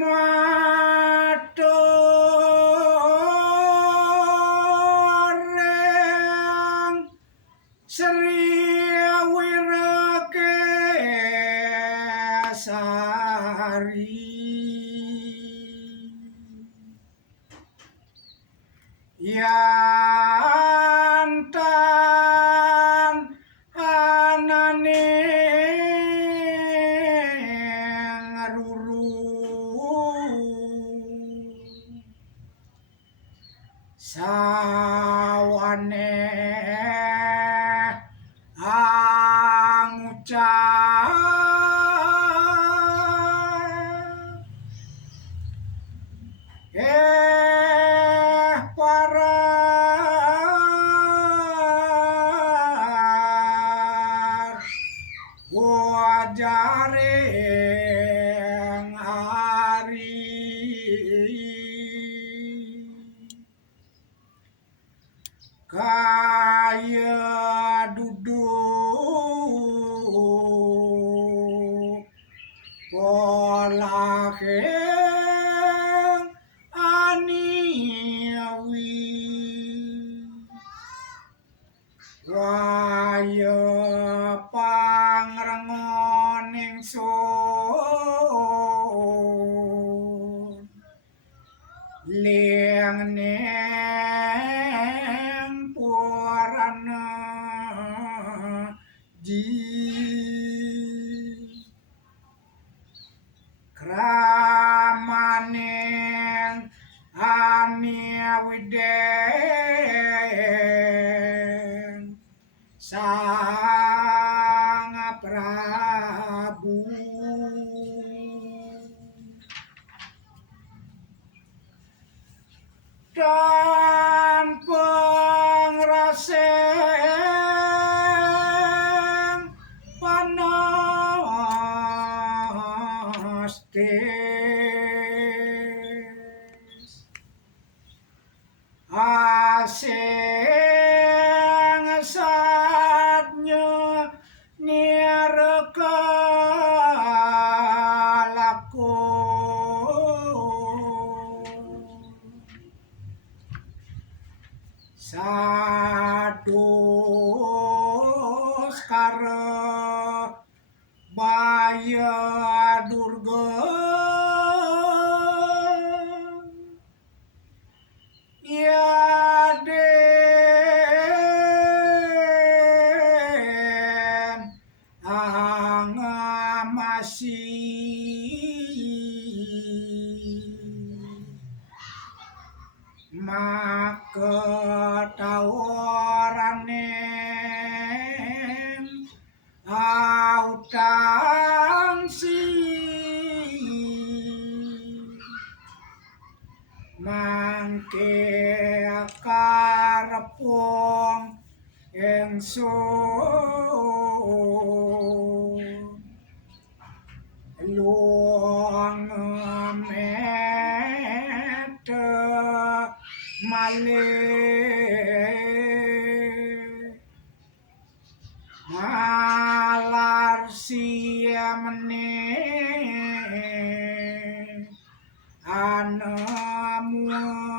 Matureng Sri Wirakesari Yantan anane sawane angucap para wajareng hari kaya duduk polakeng aniawi waya pangrengon ingsun liang neng purana ji kramaning ania wideng sang Prabu dan pengraseng panostis asing satnya nireka sados karo baya durga ya den angamasi maka tawaraneng autangsi mangke karepung ingsun luang mete malih malar siamene anamu